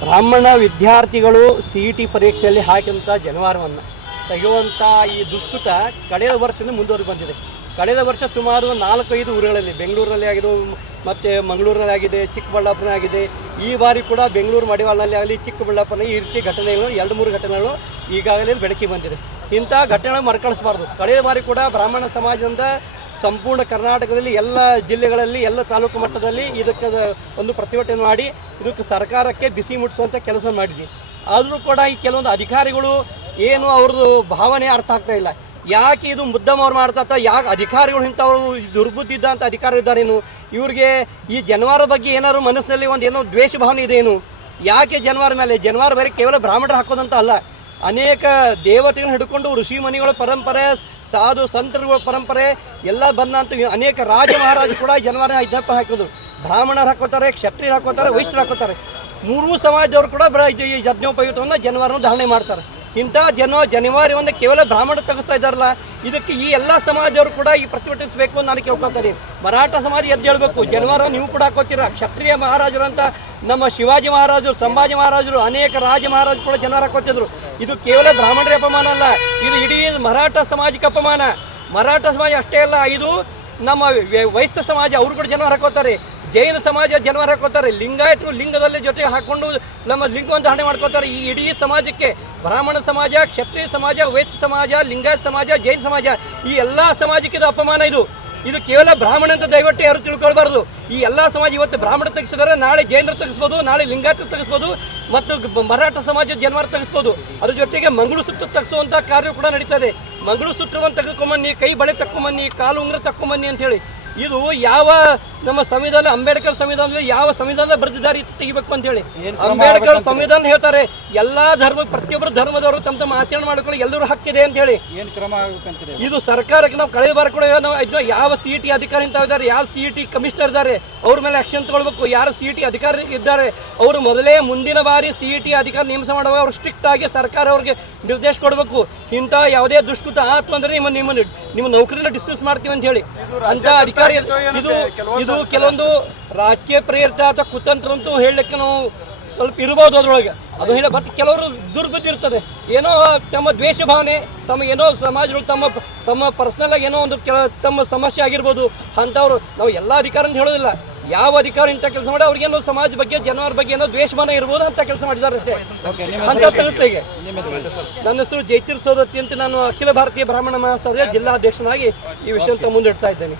ಬ್ರಾಹ್ಮಣ ವಿದ್ಯಾರ್ಥಿಗಳು CET ಪರೀಕ್ಷೆಯಲ್ಲಿ ಹಾಕಿದಂಥ ಜನವಾರವನ್ನು ತೆಗೆಯುವಂಥ ಈ ದುಷ್ಕೃತ ಕಳೆದ ವರ್ಷದಿಂದ ಮುಂದುವರೆದು ಬಂದಿದೆ. ಕಳೆದ ವರ್ಷ ಸುಮಾರು 4-5 ಊರುಗಳಲ್ಲಿ, ಬೆಂಗಳೂರಲ್ಲಿ ಆಗಿರೋ ಮತ್ತು ಮಂಗಳೂರಿನಲ್ಲಿ ಆಗಿದೆ, ಚಿಕ್ಕಬಳ್ಳಾಪುರ ಆಗಿದೆ. ಈ ಬಾರಿ ಕೂಡ ಬೆಂಗಳೂರು ಮಡಿವಾಳನಲ್ಲಿ ಆಗಲಿ, ಚಿಕ್ಕಬಳ್ಳಾಪುರ ಈ ರೀತಿ ಘಟನೆಗಳು 2-3 ಘಟನೆಗಳು ಈಗಾಗಲೇ ಬೆಳಕಿಗೆ ಬಂದಿದೆ. ಇಂಥ ಘಟನೆಗಳು ಮರುಕಳಿಸಬಾರ್ದು. ಕಳೆದ ಬಾರಿ ಕೂಡ ಬ್ರಾಹ್ಮಣ ಸಮಾಜದಿಂದ ಸಂಪೂರ್ಣ ಕರ್ನಾಟಕದಲ್ಲಿ ಎಲ್ಲ ಜಿಲ್ಲೆಗಳಲ್ಲಿ ಎಲ್ಲ ತಾಲೂಕು ಮಟ್ಟದಲ್ಲಿ ಇದಕ್ಕೆ ಒಂದು ಪ್ರತಿಭಟನೆ ಮಾಡಿ ಇದಕ್ಕೆ ಸರ್ಕಾರಕ್ಕೆ ಬಿಸಿ ಮುಟ್ಟಿಸುವಂಥ ಕೆಲಸ ಮಾಡಿದ್ವಿ. ಆದರೂ ಕೂಡ ಈ ಕೆಲವೊಂದು ಅಧಿಕಾರಿಗಳು ಏನು ಅವ್ರದ್ದು ಭಾವನೆ ಅರ್ಥ ಆಗ್ತಾ ಇಲ್ಲ. ಯಾಕೆ ಇದು ಮುದ್ದಮ್ ಅವ್ರು ಮಾಡ್ತಾ, ಯಾಕೆ ಅಧಿಕಾರಿಗಳು ಇಂಥವ್ರು ದುರ್ಬುದ್ಧಿ ಇದ್ದಂಥ ಅಧಿಕಾರಿ ಇದ್ದಾರೇನು? ಇವ್ರಿಗೆ ಈ ಜನವಾರ ಬಗ್ಗೆ ಏನಾದ್ರು ಮನಸ್ಸಲ್ಲಿ ಒಂದು ಏನೋ ದ್ವೇಷ ಭಾವನೆ ಇದೆಯೇನು? ಯಾಕೆ ಜನವಾರ ಮೇಲೆ? ಜನವಾರ ಬರೀ ಕೇವಲ ಬ್ರಾಹ್ಮಣರು ಹಾಕೋದಂತ ಅಲ್ಲ, ಅನೇಕ ದೇವತೆಗಳನ್ನ ಹಿಡ್ಕೊಂಡು ಋಷಿ ಮುನಿಗಳ ಪರಂಪರೆ, ಸಾಧು ಸಂತರುಗಳ ಪರಂಪರೆ ಎಲ್ಲ ಬಂದಂಥ ಅನೇಕ ರಾಜ ಮಹಾರಾಜ ಕೂಡ ಜನವಾರ ಇದಪ್ಪ ಹಾಕೋದು. ಬ್ರಾಹ್ಮಣರು ಹಾಕೋತಾರೆ, ಕ್ಷತ್ರಿಯರು ಹಾಕೋತಾರೆ, ವೈಶ್ಯರು ಹಾಕೋತಾರೆ. 3 ಸಮಾಜದವರು ಕೂಡ ಈ ಯಜ್ಞೋಪಯುಕ್ತವನ್ನು ಜನವಾರವನ್ನು ಧಾರಣೆ ಮಾಡ್ತಾರೆ. ಇಂಥ ಜನವಾರವನ್ನು ಕೇವಲ ಬ್ರಾಹ್ಮಣ ತೆಗೆಸ್ತಾ ಇದ್ದಾರಲ್ಲ, ಇದಕ್ಕೆ ಈ ಎಲ್ಲ ಸಮಾಜದವರು ಕೂಡ ಈ ಪ್ರತಿಭಟಿಸಬೇಕು ಅಂತ ನಾನು ಕೇಳ್ಕೊತಾರೆ. ಮರಾಠ ಸಮಾಜ ಎದ್ದು ಹೇಳಬೇಕು, ಜನವಾರ ನೀವು ಕೂಡ ಹಾಕೋತೀರ. ಕ್ಷತ್ರಿಯ ಮಹಾರಾಜರು ಅಂತ ನಮ್ಮ ಶಿವಾಜಿ ಮಹಾರಾಜರು, ಸಂಭಾಜಿ ಮಹಾರಾಜರು, ಅನೇಕ ರಾಜ ಮಹಾರಾಜರು ಕೂಡ ಜನವಾರ ಹಾಕೋತಿದ್ರು. ಇದು ಕೇವಲ ಬ್ರಾಹ್ಮಣರ ಅಪಮಾನ ಅಲ್ಲ, ಇದು ಇಡೀ ಮರಾಠ ಸಮಾಜಕ್ಕೆ ಅಪಮಾನ. ಮರಾಠ ಸಮಾಜ ಅಷ್ಟೇ ಅಲ್ಲ, ಇದು ನಮ್ಮ ವೈಶ್ಯ ಸಮಾಜ ಅವರು ಕೂಡ ಜನವಾರ ಹಾಕೋತಾರೆ. ಜೈನ ಸಮಾಜ ಜನವಾರ ಹಾಕೋತಾರೆ. ಲಿಂಗಾಯತರು ಲಿಂಗದಲ್ಲಿ ಜೊತೆ ಹಾಕೊಂಡು ನಮ್ಮ ಲಿಂಗವನ್ನು ಧಾರಣೆ ಮಾಡ್ಕೋತಾರೆ. ಈ ಇಡೀ ಸಮಾಜಕ್ಕೆ ಬ್ರಾಹ್ಮಣ ಸಮಾಜ, ಕ್ಷತ್ರಿಯ ಸಮಾಜ, ವೈಶ್ಯ ಸಮಾಜ, ಲಿಂಗಾಯತ ಸಮಾಜ, ಜೈನ ಸಮಾಜ ಈ ಎಲ್ಲ ಸಮಾಜಕ್ಕೆ ಇದು ಅಪಮಾನ. ಇದು ಕೇವಲ ಬ್ರಾಹ್ಮಣ ಅಂತ ದಯವಿಟ್ಟು ಯಾರು ತಿಳ್ಕೊಳ್ಬಾರ್ದು. ಈ ಎಲ್ಲ ಸಮಾಜ ಇವತ್ತು ಬ್ರಾಹ್ಮಣ ತೆಗೆಸಿದರೆ ನಾಳೆ ಜೈನರು ತೆಗೆಸ್ಬೋದು, ನಾಳೆ ಲಿಂಗಾಯತ ತೆಗೆಸ್ಬೋದು, ಮತ್ತು ಮರಾಠ ಸಮಾಜ ಜನವಾರ ತೆಗೆಸ್ಬೋದು. ಅದ್ರ ಜೊತೆಗೆ ಮಂಗಳಸೂತ್ರ ತೆಗೆಸುವಂಥ ಕಾರ್ಯ ಕೂಡ ನಡೀತದೆ. ಮಂಗಳಸೂತ್ರವನ್ನು ತೆಗೆದುಕೊಂಬನ್ನಿ, ಕೈ ಬಳೆ ತಕ್ಕೊಂಬನ್ನಿ, ಕಾಲು ಉಂಗುರ ತಕ್ಕೊಂಬನ್ನಿ ಅಂತ ಹೇಳಿ. ಇದು ಯಾವ ನಮ್ಮ ಸಂವಿಧಾನ, ಅಂಬೇಡ್ಕರ್ ಸಂವಿಧಾನದಲ್ಲಿ ಯಾವ ಸಂವಿಧಾನ ಬರೆದಿದ್ದಾರೆ ತೆಗಿಬೇಕು ಅಂತ ಹೇಳಿ. ಅಂಬೇಡ್ಕರ್ ಸಂವಿಧಾನ ಹೇಳ್ತಾರೆ ಎಲ್ಲಾ ಧರ್ಮ, ಪ್ರತಿಯೊಬ್ಬರು ಧರ್ಮದವರು ತಮ್ಮ ತಮ್ಮ ಆಚರಣೆ ಮಾಡಿಕೊಳ್ಳಿ, ಎಲ್ಲರೂ ಹಕ್ಕಿದೆ ಅಂತ ಹೇಳಿ. ಏನು ಕ್ರಮ ಆಗಬೇಕಂತ ಇದು ಸರ್ಕಾರಕ್ಕೆ ನಾವು ಕಳೆದ ಬಾರ ಕೂಡ ಯಾವ CET ಅಧಿಕಾರಿ ಅಂತ ಇದ್ದಾರೆ, ಯಾರು CET ಕಮಿಷನರ್ ಇದ್ದಾರೆ ಅವ್ರ ಮೇಲೆ ಆಕ್ಷನ್ ತಗೊಳ್ಬೇಕು. ಯಾರು CET ಅಧಿಕಾರಿ ಇದ್ದಾರೆ ಅವರು ಮೊದಲೇ ಮುಂದಿನ ಬಾರಿ CET ಅಧಿಕಾರಿ ನೇಮಕ ಮಾಡುವಾಗ ಅವ್ರು ಸ್ಟ್ರಿಕ್ಟ್ ಆಗಿ ಸರ್ಕಾರ ಅವ್ರಿಗೆ ನಿರ್ದೇಶ ಕೊಡಬೇಕು. ಇಂಥ ಯಾವುದೇ ದುಷ್ಕೃತ ಆಯ್ತು ಅಂದ್ರೆ ನಿಮ್ಮ ನೌಕರಿನ ಡಿಸ್ಮಿಸ್ ಮಾಡ್ತೀವಿ ಅಂತ ಹೇಳಿ ಅಂತ ಅಧಿಕಾರಿ. ಇದು ಕೆಲವೊಂದು ರಾಜಕೀಯ ಪ್ರೇರಿತ ಅಥವಾ ಕುತಂತ್ರ ಅಂತೂ ಹೇಳಲಿಕ್ಕೆ ನಾವು ಸ್ವಲ್ಪ ಇರ್ಬೋದು ಅದರೊಳಗೆ, ಅದು ಹೇಳ. ಬಟ್ ಕೆಲವರು ದುರ್ಬುದ್ಧಿ ಇರ್ತದೆ, ಏನೋ ತಮ್ಮ ದ್ವೇಷ ಭಾವನೆ, ತಮ್ಮ ಏನೋ ಸಮಾಜಗಳು ತಮ್ಮ ಪರ್ಸನಲ್ ಆಗಿ ಏನೋ ಒಂದು ತಮ್ಮ ಸಮಸ್ಯೆ ಆಗಿರ್ಬೋದು. ಅಂಥವ್ರು ನಾವು ಎಲ್ಲ ಅಧಿಕಾರ ಅಂತ ಹೇಳೋದಿಲ್ಲ. ಯಾವ ಅಧಿಕಾರ ಇಂಥ ಕೆಲಸ ಮಾಡಿ ಅವ್ರಿಗೇನೋ ಸಮಾಜ ಬಗ್ಗೆ, ಜನರ ಬಗ್ಗೆ ಏನೋ ದ್ವೇಷಮಾನ ಇರ್ಬೋದು ಅಂತ ಕೆಲಸ ಮಾಡಿದ್ದಾರೆ ಅಷ್ಟೇ ಅಂತ ತಗುತ್ತೆ. ಈಗ ನನ್ನ ಹೆಸರು ಜೈತೀರ್ ಸೋದತ್ತಿ ಅಂತ, ನಾನು ಅಖಿಲ ಭಾರತೀಯ ಬ್ರಾಹ್ಮಣ ಮಹಾಸಭೆಯ ಜಿಲ್ಲಾಧ್ಯಕ್ಷನಾಗಿ ಈ ವಿಷಯ ಮುಂದಿಡ್ತಾ ಇದ್ದೇನೆ.